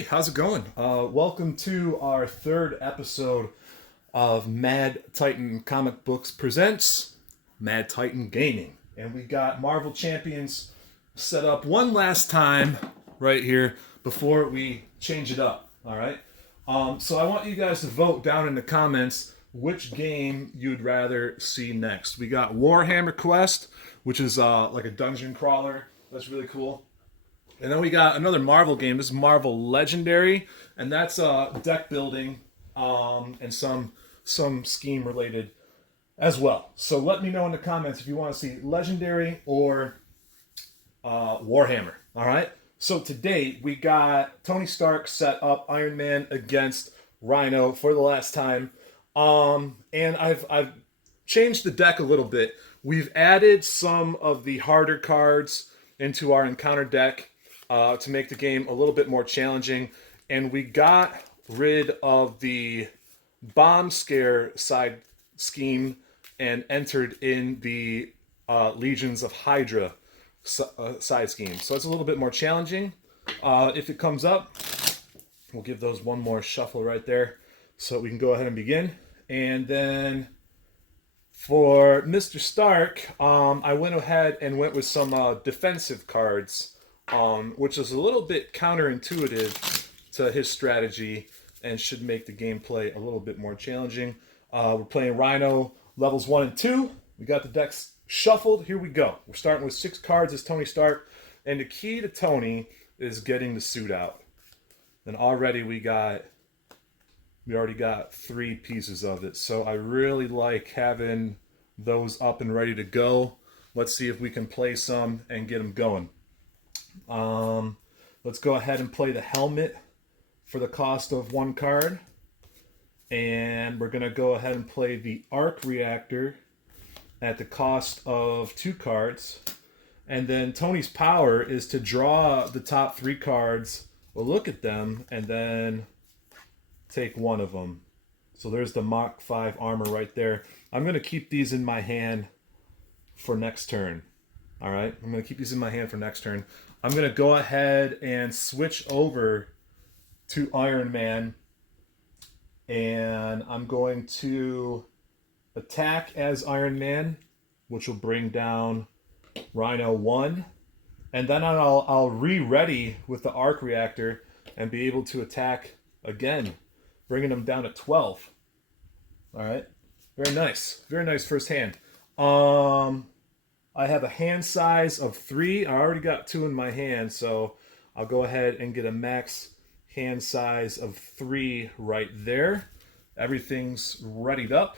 Hey, how's it going? Welcome to our third episode of Mad Titan Comic Books Presents Mad Titan Gaming. And we got Marvel Champions set up one last time right here before we change it up. All right. So I want you guys to vote down in the comments which game you'd rather see next. We got Warhammer Quest, which is like a dungeon crawler. That's really cool. And then we got another Marvel game. This is Marvel Legendary, and that's deck building and some scheme related as well. So let me know in the comments if you want to see Legendary or Warhammer. All right. So today we got Tony Stark set up Iron Man against Rhino for the last time, and I've changed the deck a little bit. We've added some of the harder cards into our encounter deck to make the game a little bit more challenging. And we got rid of the bomb scare side scheme and entered in the Legions of Hydra side scheme. So it's a little bit more challenging. If it comes up, we'll give those one more shuffle right there so we can go ahead and begin. And then for Mr. Stark, I went ahead and went with some defensive cards, which is a little bit counterintuitive to his strategy and should make the gameplay a little bit more challenging. We're playing Rhino levels 1 and 2. We got the decks shuffled. Here we go. We're starting with 6 cards as Tony Stark. And the key to Tony is getting the suit out. And already we already got 3 pieces of it. So I really like having those up and ready to go. Let's see if we can play some and get them going. Let's go ahead and play the helmet for the cost of 1 card. And we're going to go ahead and play the arc reactor at the cost of 2 cards. And then Tony's power is to draw the top 3 cards, we'll look at them, and then take one of them. So there's the Mach 5 armor right there. I'm going to keep these in my hand for next turn. All right, I'm going to keep these in my hand for next turn. I'm going to go ahead and switch over to Iron Man. And I'm going to attack as Iron Man, which will bring down Rhino 1. And then I'll re-ready with the arc reactor and be able to attack again, bringing them down to 12. All right, very nice. Very nice first hand. I have a hand size of 3. I already got 2 in my hand, so I'll go ahead and get a max hand size of 3 right there. Everything's readied up.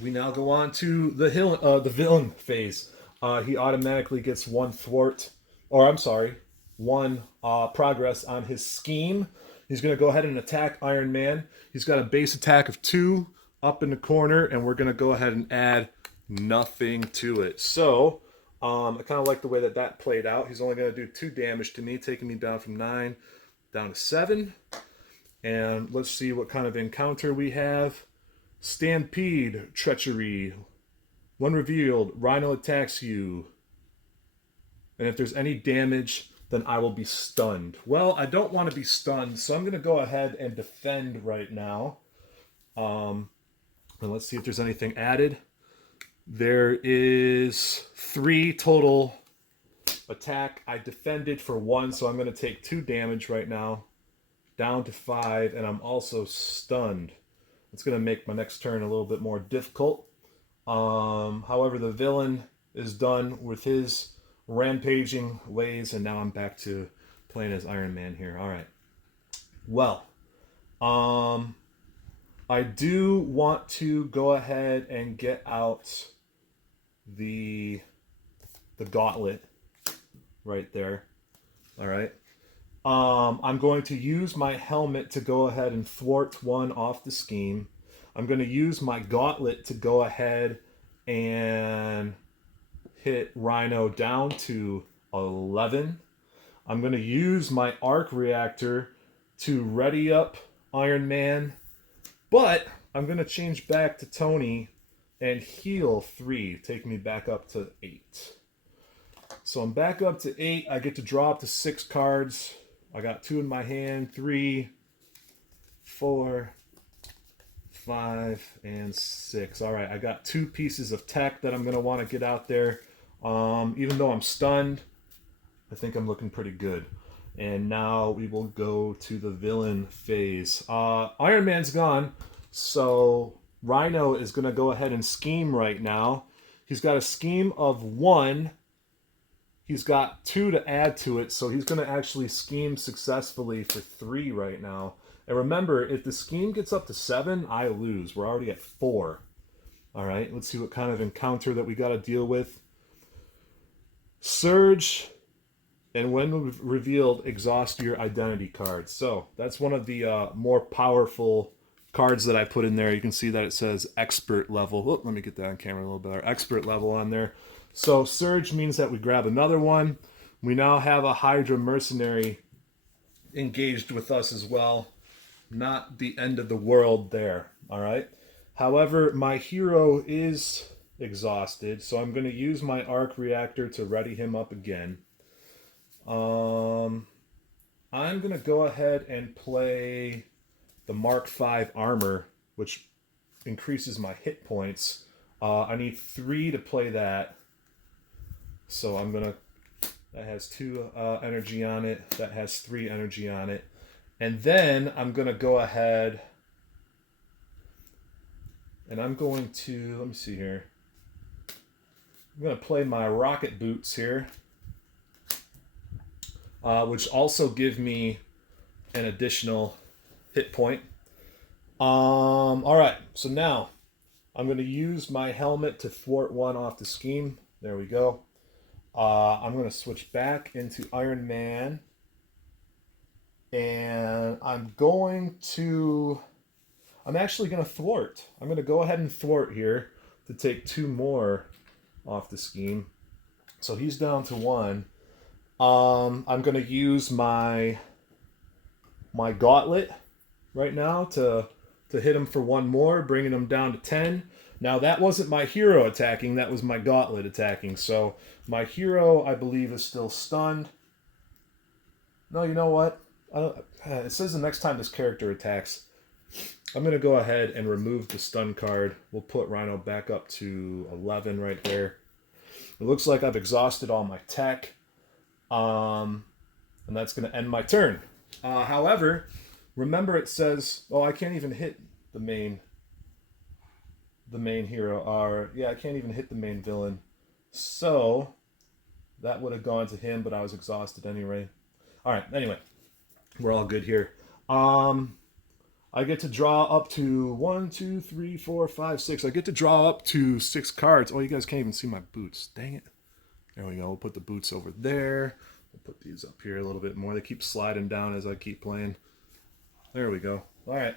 We now go on to the villain phase. He automatically gets 1 thwart, or I'm sorry, 1 progress on his scheme. He's going to go ahead and attack Iron Man. He's got a base attack of 2 up in the corner, and we're going to go ahead and add nothing to it. So I kind of like the way that played out. He's only going to do 2 damage to me, taking me down from 9 down to 7. And let's see what kind of encounter we have. Stampede, Treachery. 1 revealed, Rhino attacks you. And if there's any damage, then I will be stunned. Well, I don't want to be stunned, so I'm going to go ahead and defend right now. And let's see if there's anything added. There is 3 total attack. I defended for 1, so I'm going to take 2 damage right now. Down to 5, and I'm also stunned. It's going to make my next turn a little bit more difficult. However, the villain is done with his rampaging ways, and now I'm back to playing as Iron Man here. All right. Well, I do want to go ahead and get out the gauntlet right there. All right. I'm going to use my helmet to go ahead and thwart 1 off the scheme. I'm going to use my gauntlet to go ahead and hit Rhino down to 11. I'm going to use my arc reactor to ready up Iron Man, but I'm going to change back to Tony and heal 3, taking me back up to 8. So I'm back up to 8. I get to draw up to 6 cards. I got 2 in my hand. 3, 4, 5, and 6. All right, I got 2 pieces of tech that I'm going to want to get out there. Even though I'm stunned, I think I'm looking pretty good. And now we will go to the villain phase. Iron Man's gone, so Rhino is going to go ahead and scheme right now. He's got a scheme of 1. He's got 2 to add to it, so he's going to actually scheme successfully for 3 right now. And remember, if the scheme gets up to 7, I lose. We're already at 4. All right, let's see what kind of encounter that we got to deal with. Surge, and when revealed, exhaust your identity card. So that's one of the more powerful cards that I put in there. You can see that it says expert level. Oh, let me get that on camera a little better. Expert level on there. So Surge means that we grab another one. We now have a Hydra mercenary engaged with us as well. Not the end of the world there. All right. However, my hero is exhausted, so I'm going to use my arc reactor to ready him up again. I'm going to go ahead and play the Mark V armor, which increases my hit points. I need 3 to play that. So I'm going to... That has 2 energy on it. That has 3 energy on it. And then I'm going to go ahead... And I'm going to... Let me see here. I'm going to play my rocket boots here. Which also give me an additional hit point. All right, so now I'm going to use my helmet to thwart 1 off the scheme. There we go. I'm going to switch back into Iron Man. And I'm actually going to thwart. I'm going to go ahead and thwart here to take 2 more off the scheme. So he's down to 1. I'm going to use my gauntlet right now to hit him for 1 more, bringing him down to 10. Now, that wasn't my hero attacking. That was my gauntlet attacking. So my hero, I believe, is still stunned. No, you know what? It says the next time this character attacks. I'm going to go ahead and remove the stun card. We'll put Rhino back up to 11 right there. It looks like I've exhausted all my tech. And that's going to end my turn. However, remember it says, oh, I can't even hit the main hero. I can't even hit the main villain. So that would have gone to him, but I was exhausted anyway. All right, anyway, we're all good here. I get to draw up to 1, 2, 3, 4, 5, 6. I get to draw up to 6 cards. Oh, you guys can't even see my boots. Dang it. There we go. We'll put the boots over there. We'll put these up here a little bit more. They keep sliding down as I keep playing. There we go. All right.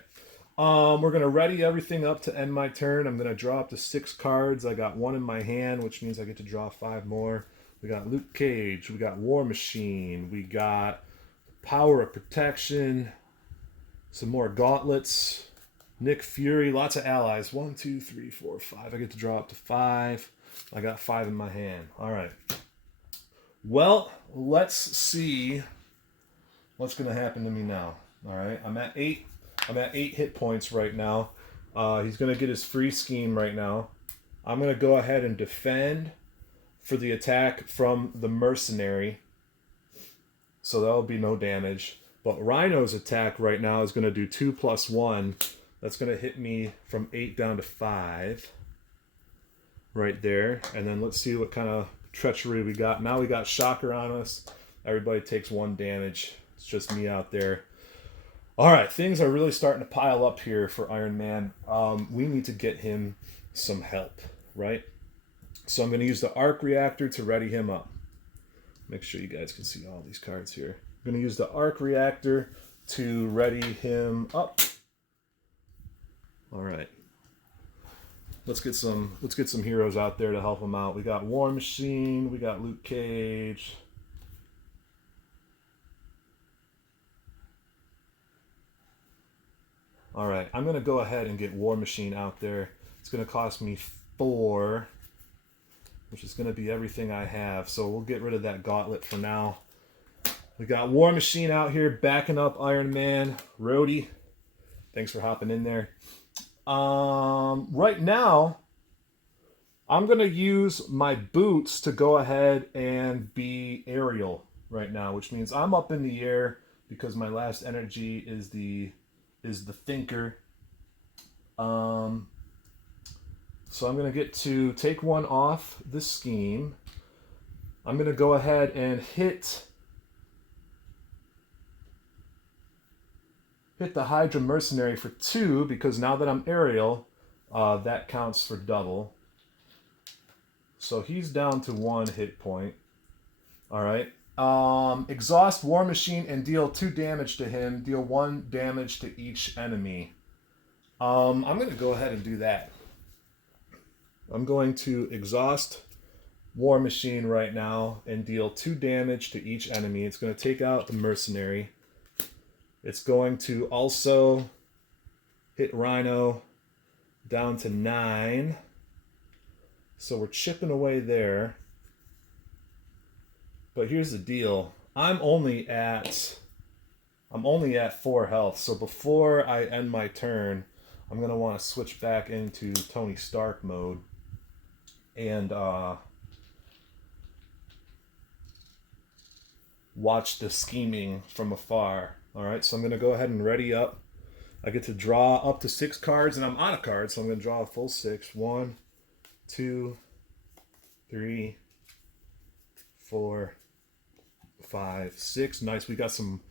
We're going to ready everything up to end my turn. I'm going to draw up to 6 cards. I got 1 in my hand, which means I get to draw 5 more. We got Luke Cage. We got War Machine. We got Power of Protection. Some more gauntlets. Nick Fury. Lots of allies. 1, 2, 3, 4, 5. I get to draw up to 5. I got 5 in my hand. All right. Well, let's see what's going to happen to me now. All right. I'm at 8 hit points right now. He's going to get his free scheme right now. I'm going to go ahead and defend for the attack from the mercenary. So that'll be no damage. But Rhino's attack right now is going to do 2 + 1. That's going to hit me from 8 down to 5. Right there. And then let's see what kind of treachery we got. Now we got Shocker on us. Everybody takes 1 damage. It's just me out there. All right, things are really starting to pile up here for Iron Man. We need to get him some help, right? So I'm going to use the arc reactor to ready him up. Make sure you guys can see all these cards here. I'm going to use the arc reactor to ready him up. All right. Let's get some heroes out there to help him out. We got War Machine, we got Luke Cage. All right, I'm going to go ahead and get War Machine out there. It's going to cost me 4, which is going to be everything I have. So we'll get rid of that gauntlet for now. We got War Machine out here backing up Iron Man. Rhodey, thanks for hopping in there. Right now, I'm going to use my boots to go ahead and be aerial right now, which means I'm up in the air because my last energy is the thinker. So I'm going to get to take one off the scheme. I'm going to go ahead and hit the Hydra Mercenary for 2 because now that I'm aerial, that counts for double. So he's down to 1 hit point. All right. Exhaust War Machine and deal 2 damage to him. Deal 1 damage to each enemy. I'm going to go ahead and do that. I'm going to exhaust War Machine right now and deal 2 damage to each enemy. It's going to take out the Mercenary. It's going to also hit Rhino down to 9. So we're chipping away there. But here's the deal. I'm only at 4 health. So before I end my turn, I'm going to want to switch back into Tony Stark mode and watch the scheming from afar. All right, so I'm going to go ahead and ready up. I get to draw up to 6 cards, and I'm out of cards, so I'm going to draw a full 6. 1, 2, 3, 4, 5, 6. Nice. We got some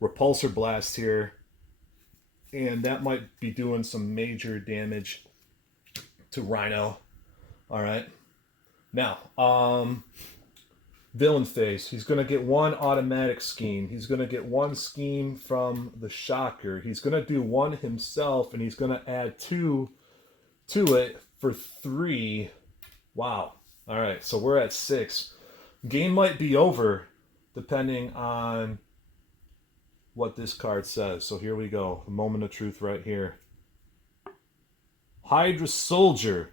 repulsor blasts here, and that might be doing some major damage to Rhino. All right. Now, villain phase. He's going to get 1 automatic scheme. He's going to get 1 scheme from the Shocker. He's going to do 1 himself, and he's going to add 2 to it for 3. Wow. All right, so we're at 6. Game might be over depending on what this card says. So here we go. A moment of truth right here. Hydra Soldier.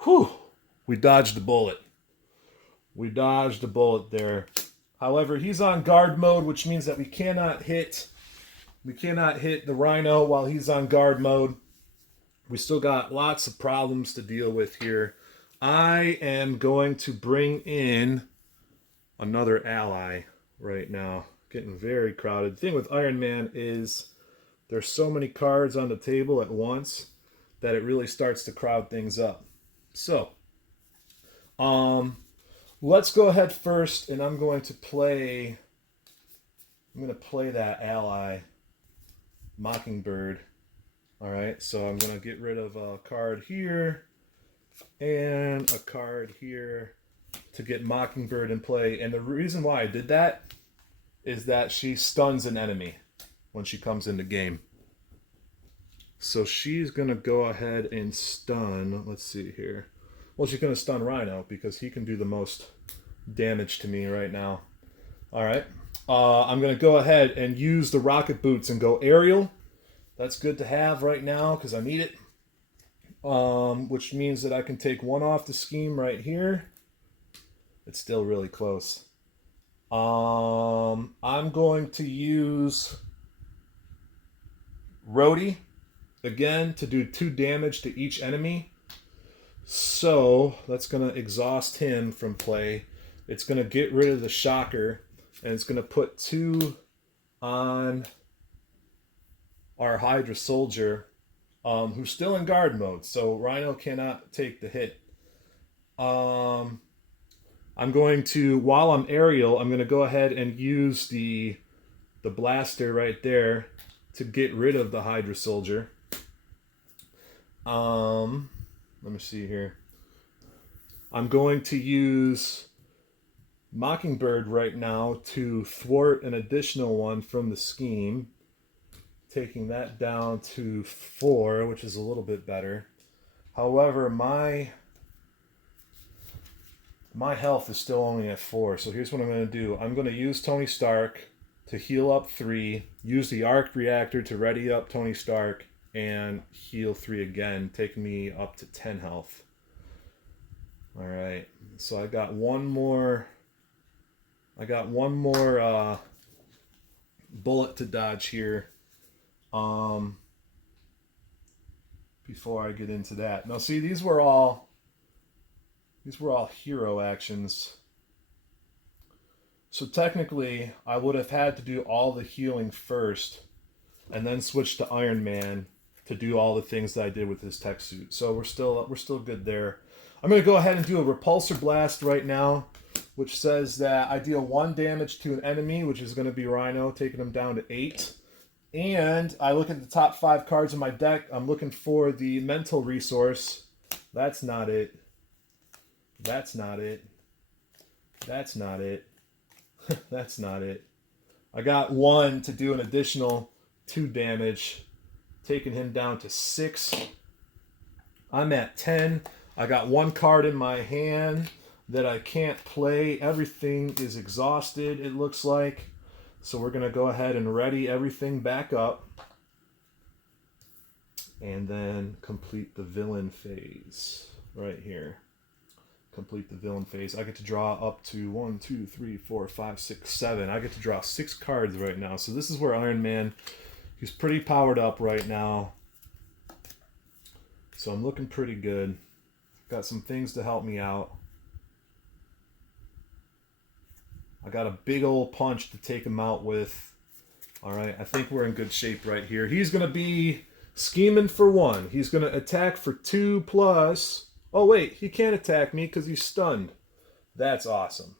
Whew. We dodged the bullet. We dodged a bullet there. However, he's on guard mode, which means that we cannot hit the Rhino while he's on guard mode. We still got lots of problems to deal with here. I am going to bring in another ally right now. Getting very crowded. The thing with Iron Man is there's so many cards on the table at once that it really starts to crowd things up. So, let's go ahead first, and I'm going to play that ally, Mockingbird. All right, so I'm going to get rid of a card here and a card here to get Mockingbird in play. And the reason why I did that is that she stuns an enemy when she comes into game. So she's going to go ahead and stun. Let's see here. Well, she's going to stun Rhino because he can do the most damage to me right now. All right. I'm going to go ahead and use the rocket boots and go aerial. That's good to have right now because I need it. Which means that I can take 1 off the scheme right here. It's still really close. I'm going to use Rhodey again to do 2 damage to each enemy. So that's going to exhaust him from play. It's going to get rid of the Shocker, and it's going to put 2 on our Hydra Soldier, who's still in guard mode, so Rhino cannot take the hit. I'm going to, while I'm aerial, I'm going to go ahead and use the blaster right there to get rid of the Hydra Soldier. Let me see here. I'm going to use Mockingbird right now to thwart an additional one from the scheme, taking that down to 4, which is a little bit better. However, my health is still only at 4, so here's what I'm going to do. I'm going to use Tony Stark to heal up 3, use the arc reactor to ready up Tony Stark, and heal 3 again, taking me up to 10 health. All right, so I got one more I got one more bullet to dodge here. Before I get into that. Now see, these were all hero actions. So technically, I would have had to do all the healing first and then switch to Iron Man to do all the things that I did with his tech suit. So we're still good there. I'm going to go ahead and do a repulsor blast right now, which says that I deal 1 damage to an enemy, which is going to be Rhino, taking him down to 8. And I look at the top 5 cards in my deck. I'm looking for the mental resource. That's not it. That's not it. That's not it. That's not it. I got 1 to do an additional 2 damage, taking him down to 6. I'm at 10. I got 1 card in my hand that I can't play. Everything is exhausted, it looks like. So we're going to go ahead and ready everything back up. And then complete the villain phase right here. Complete the villain phase. I get to draw up to 1, 2, 3, 4, 5, 6, 7. I get to draw 6 cards right now. So this is where Iron Man, he's pretty powered up right now. So I'm looking pretty good. Got some things to help me out. I got a big old punch to take him out with. All right, I think we're in good shape right here. He's going to be scheming for 1. He's going to attack for 2 plus... Oh, wait, he can't attack me because he's stunned. That's awesome.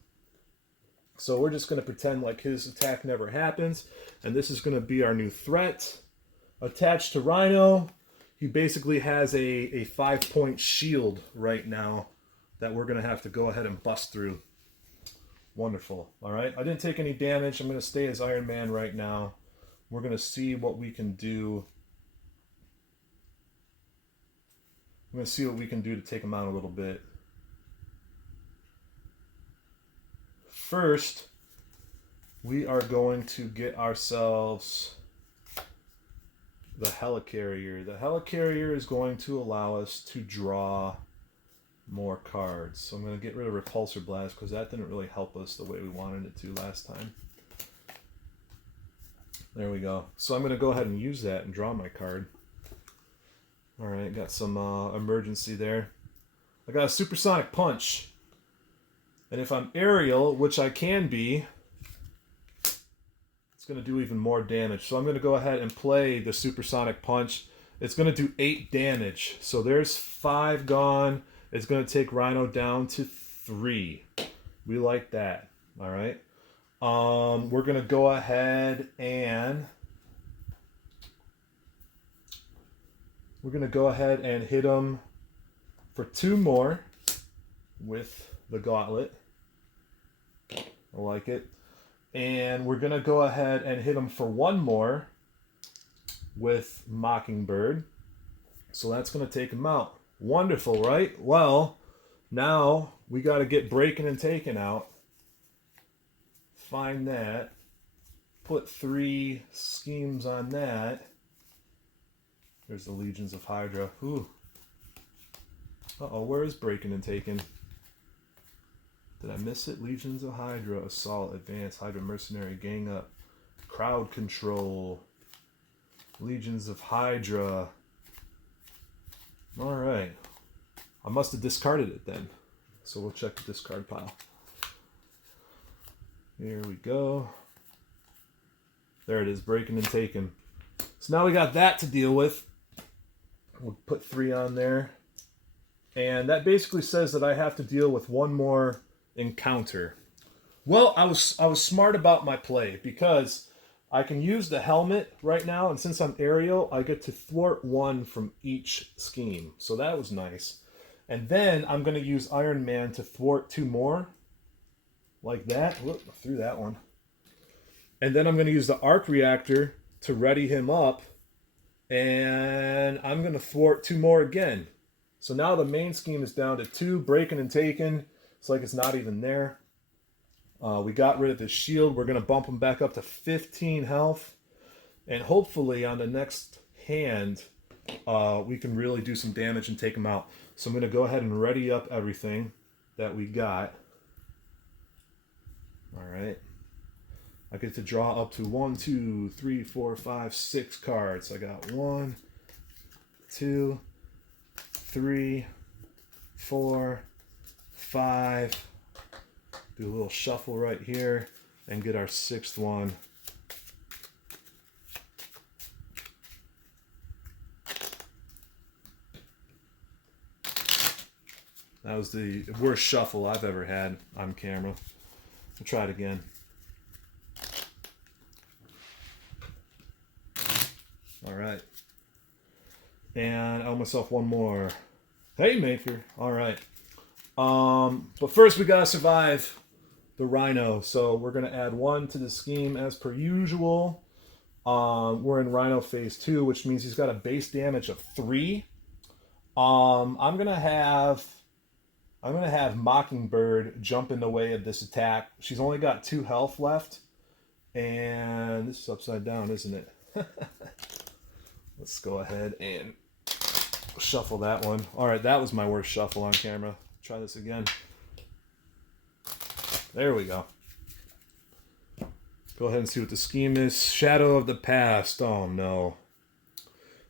So we're just going to pretend like his attack never happens. And this is going to be our new threat. Attached to Rhino, he basically has a 5-point shield right now that we're going to have to go ahead and bust through. Wonderful. All right, I didn't take any damage. I'm going to stay as Iron Man right now. We're going to see what we can do. I'm going to see what we can do to take him out a little bit. First, we are going to get ourselves the helicarrier. The helicarrier is going to allow us to draw more cards. So I'm going to get rid of repulsor blast because that didn't really help us the way we wanted it to last time. There we go. So I'm going to go ahead and use that and draw my card. All right, got some emergency there. I got a supersonic punch. And if I'm aerial, which I can be, it's going to do even more damage. So I'm going to go ahead and play the supersonic punch. It's going to do 8 damage. So there's 5 gone. It's going to take Rhino down to 3. We like that. All right. We're going to go ahead and... We're going to go ahead and hit him for 2 more with the gauntlet. I like it. And we're going to go ahead and hit him for 1 more with Mockingbird. So that's going to take him out. Wonderful, right? Well, now we got to get breaking and taken out. Find that. Put 3 schemes on that. There's the Legions of Hydra. Ooh. Uh-oh, where is breaking and taken? Did I miss it? Legions of Hydra, Assault, Advance, Hydra Mercenary, Gang Up, Crowd Control, Legions of Hydra. Alright. I must have discarded it then. So we'll check the discard pile. Here we go. There it is, breaking and taken. So now we got that to deal with. We'll put 3 on there. And that basically says that I have to deal with 1 more encounter. Well, I was smart about my play because I can use the helmet right now, and since I'm aerial, I get to thwart 1 from each scheme. So that was nice. And then I'm going to use Iron Man to thwart 2 more. Like that. Whoop, I threw that one. And then I'm going to use the arc reactor to ready him up. And I'm going to thwart 2 more again. So now the main scheme is down to 2, breaking and taken. It's like it's not even there. We got rid of the shield. We're going to bump him back up to 15 health. And hopefully on the next hand, we can really do some damage and take him out. So I'm going to go ahead and ready up everything that we got. All right. I get to draw up to 1, 2, 3, 4, 5, 6 cards. I got 1, 2, 3, 4, 5. Do a little shuffle right here and get our 6th one. That was the worst shuffle I've ever had on camera. We'll try it again. All right. And I owe myself one more. Haymaker. All right. But first we gotta survive the Rhino. So we're gonna add 1 to the scheme as per usual. We're in Rhino phase 2, which means he's got a base damage of 3. I'm gonna have Mockingbird jump in the way of this attack. She's only got 2 health left. And this is upside down, isn't it? Let's go ahead and shuffle that one. Alright, that was my worst shuffle on camera. Try this again. There we go. Go ahead and see what the scheme is. Shadow of the Past. Oh no.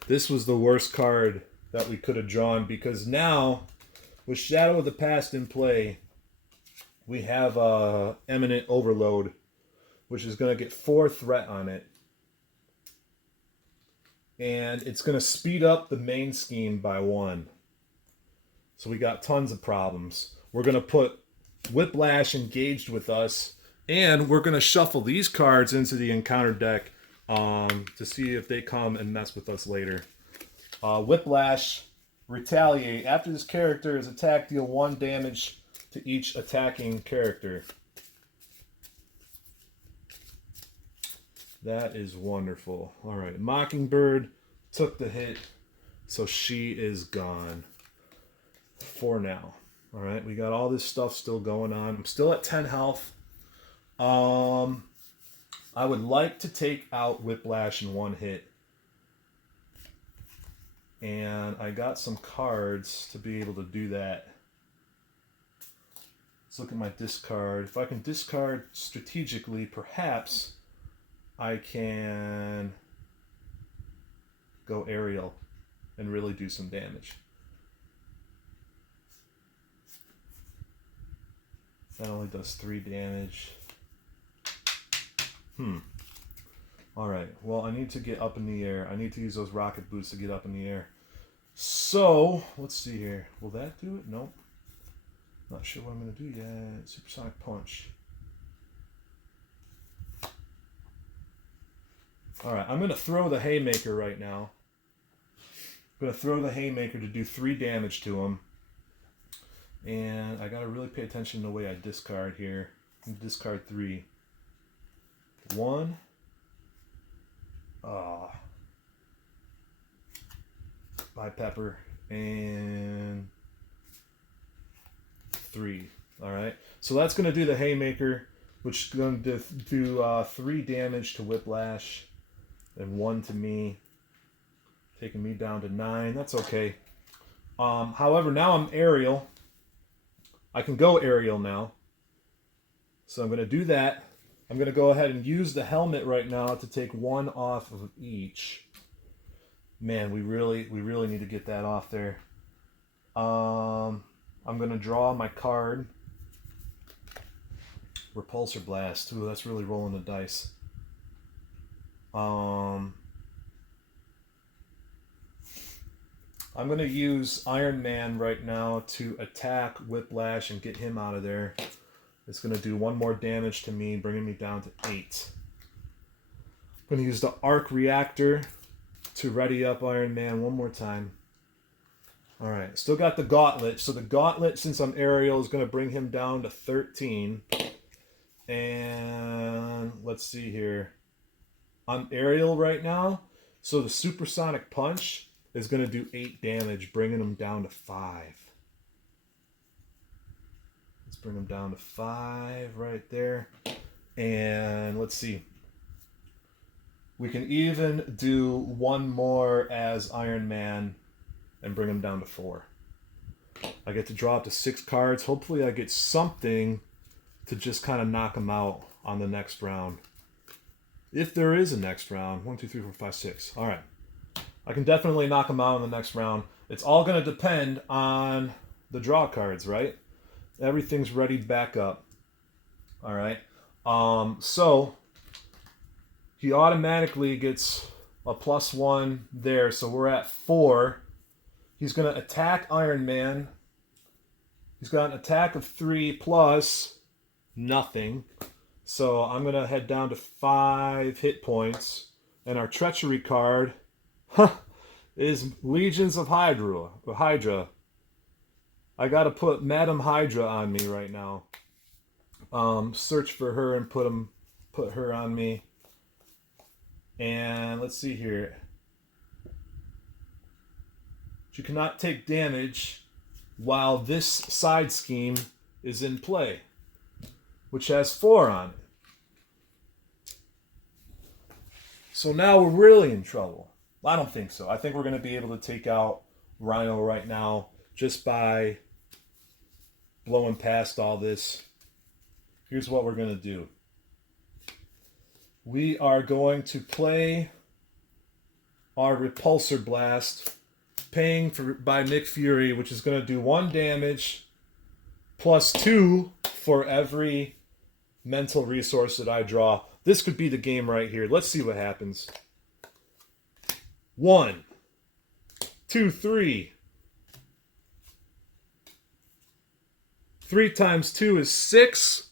This was the worst card that we could have drawn, because now with Shadow of the Past in play, we have Eminent Overload, which is going to get 4 threat on it. And it's going to speed up the main scheme by 1. So we got tons of problems. We're going to put Whiplash engaged with us, and we're going to shuffle these cards into the encounter deck to see if they come and mess with us later. Whiplash, Retaliate. After this character is attacked, deal 1 damage to each attacking character. That is wonderful. All right, Mockingbird took the hit, so she is gone for now. All right, we got all this stuff still going on. I'm still at 10 health. I would like to take out Whiplash in 1 hit. And I got some cards to be able to do that. Let's look at my discard. If I can discard strategically, perhaps I can go aerial and really do some damage. That only does 3 damage. Alright, well, I need to get up in the air. I need to use those rocket boots to get up in the air. So, let's see here. Will that do it? Nope. Not sure what I'm going to do yet. Supersonic Punch. Alright, I'm going to throw the Haymaker right now. I'm going to throw the Haymaker to do 3 damage to him. And I got to really pay attention to the way I discard here. Discard 3. 1. By Pepper. And 3. Alright. So that's going to do the Haymaker, which is going to do 3 damage to Whiplash. And 1 to me. Taking me down to 9. That's okay. However, now I'm aerial. I can go aerial now. So I'm going to do that. I'm going to go ahead and use the helmet right now to take 1 off of each. Man, we really need to get that off there. I'm going to draw my card. Repulsor Blast. Ooh, that's really rolling the dice. I'm going to use Iron Man right now to attack Whiplash and get him out of there. It's going to do 1 more damage to me, bringing me down to 8. I'm going to use the Arc Reactor to ready up Iron Man 1 more time. Alright, still got the Gauntlet. So the Gauntlet, since I'm aerial, is going to bring him down to 13. And let's see here. I'm aerial right now, so the Supersonic Punch is going to do 8 damage, bringing him down to 5. Let's bring him down to 5 right there. And let's see. We can even do 1 more as Iron Man and bring him down to 4. I get to draw up to 6 cards. Hopefully I get something to just kind of knock him out on the next round. If there is a next round. 1, 2, 3, 4, 5, 6. All right. I can definitely knock him out in the next round. It's all going to depend on the draw cards, right? Everything's ready back up. All right. So he automatically gets a +1 there. So we're at 4. He's going to attack Iron Man. He's got an attack of 3 plus nothing. So I'm going to head down to 5 hit points. And our treachery card is Legions of Hydra. I got to put Madam Hydra on me right now. Search for her and put her on me. And let's see here. She cannot take damage while this side scheme is in play, which has 4 on it. So now we're really in trouble. I don't think so. I think we're going to be able to take out Rhino right now just by blowing past all this. Here's what we're going to do. We are going to play our Repulsor Blast, paying by Nick Fury, which is going to do 1 damage +2 for every mental resource that I draw. This could be the game right here. Let's see what happens. 1, 2, 3. 3 times 2 is 6.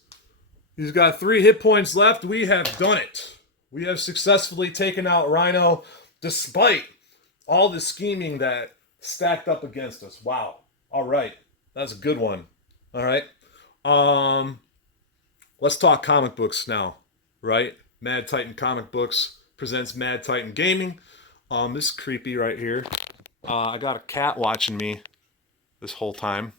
He's got 3 hit points left. We have done it. We have successfully taken out Rhino despite all the scheming that stacked up against us. Wow. All right. That's a good one. All right. Let's talk comic books now, right? Mad Titan Comic Books presents Mad Titan Gaming. This is creepy right here. I got a cat watching me this whole time.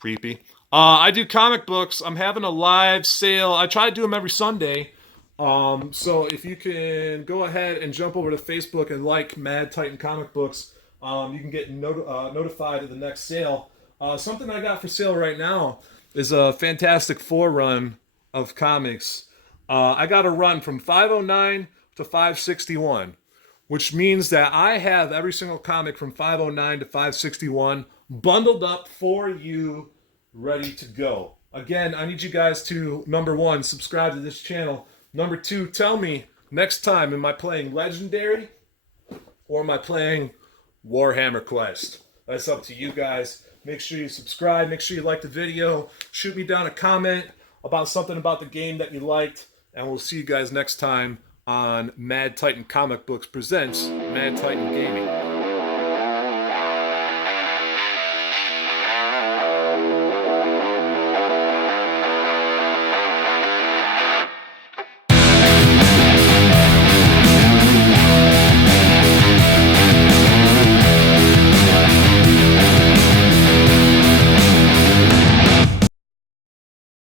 Creepy. I do comic books. I'm having a live sale. I try to do them every Sunday. So if you can go ahead and jump over to Facebook and like Mad Titan Comic Books, you can get notified of the next sale. Something I got for sale right now is a Fantastic Four run of comics. I got a run from 509 to 561, which means that I have every single comic from 509 to 561 bundled up for you, ready to go. Again, I need you guys to, number 1, subscribe to this channel. Number 2, tell me next time, am I playing Legendary or am I playing Warhammer Quest? That's up to you guys. Make sure you subscribe. Make sure you like the video. Shoot me down a comment about something about the game that you liked. And we'll see you guys next time on Mad Titan Comic Books presents Mad Titan Gaming.